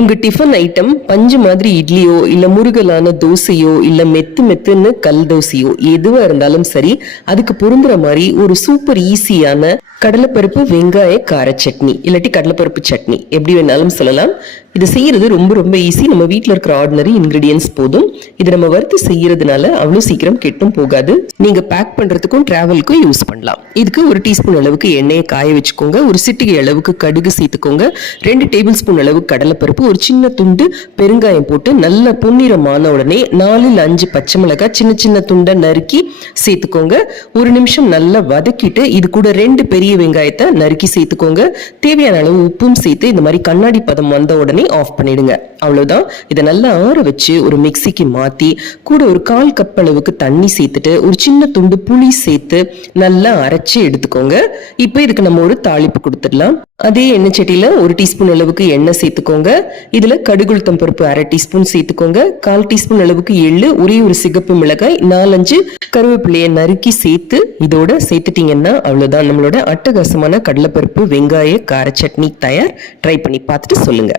உங்க tiffin item பஞ்சு மாதிரி இட்லியோ இல்ல முருகலான தோசையோ இல்ல மெத்துன்னு கல் தோசையோ எதுவா இருந்தாலும் சரி, அதுக்கு பொருந்துற மாதிரி ஒரு சூப்பர் ஈஸியான கடலைப்பருப்பு வெங்காய கார சட்னி இல்லாட்டி கடலைப்பருப்பு சட்னி எப்படி வேணாலும் சொல்லலாம். இது செய்யறது ரொம்ப ரொம்ப ஈஸி. நம்ம வீட்டில் இருக்கிற ஆர்டினரி இன்கிரீடியன்ஸ் போதும். இது நம்ம வறுத்து செய்யறதுனால அவ்வளவு சீக்கிரம் கெட்டும் போகாது. நீங்க பேக் பண்றதுக்கும் டிராவலுக்கும் யூஸ் பண்ணலாம். இதுக்கு 1 டீஸ்பூன் அளவுக்கு எண்ணெயை காய வச்சுக்கோங்க. ஒரு சிட்டிகை அளவுக்கு கடுகு சேர்த்துக்கோங்க. 2 டேபிள் ஸ்பூன் அளவு கடலைப்பருப்பு, ஒரு சின்ன துண்டு பெருங்காயம் போட்டு நல்ல பொன்னிறமான உடனே 4 இல்ல 5 பச்சை மிளகாய் சின்ன சின்ன துண்டை நறுக்கி சேர்த்துக்கோங்க. 1 நிமிஷம் நல்லா வதக்கிட்டு இது கூட 2 பெரிய வெங்காயத்தை நறுக்கி சேர்த்துக்கோங்க. தேவையான அளவு உப்பும் சேர்த்து இந்த மாதிரி கண்ணாடி பதம் வந்த உடனே ஆஃப் பண்ணிடுங்க. அவ்வளவுதான். இதை நல்லா ஆற வச்சு ஒரு மிக்சிக்கு மாத்தி கூட ஒரு 1/4 கப் அளவுக்கு தண்ணி சேர்த்துட்டு ஒரு சின்ன துண்டு புளி சேர்த்து நல்லா அரைச்சு எடுத்துக்கோங்க. இப்போ இதுக்கு நம்ம ஒரு தாளிப்பு கொடுத்துடலாம். அதே எண்ணெய் சட்டியில 1 டீஸ்பூன் அளவுக்கு எண்ணெய் சேர்த்துக்கோங்க. இதுல கடுகுளுத்தம் பருப்பு 1/2 டீஸ்பூன் சேர்த்துக்கோங்க. 1/4 டீஸ்பூன் அளவுக்கு எள்ளு, ஒரே ஒரு சிகப்பு மிளகாய், 4-5 கருவேப்பிலையை நறுக்கி சேர்த்து இதோட சேர்த்துட்டீங்கன்னா அவ்வளவுதான், நம்மளோட அட்டகாசமான கடலைப்பருப்பு வெங்காய கார சட்னி தயார். ட்ரை பண்ணி பார்த்துட்டு சொல்லுங்க.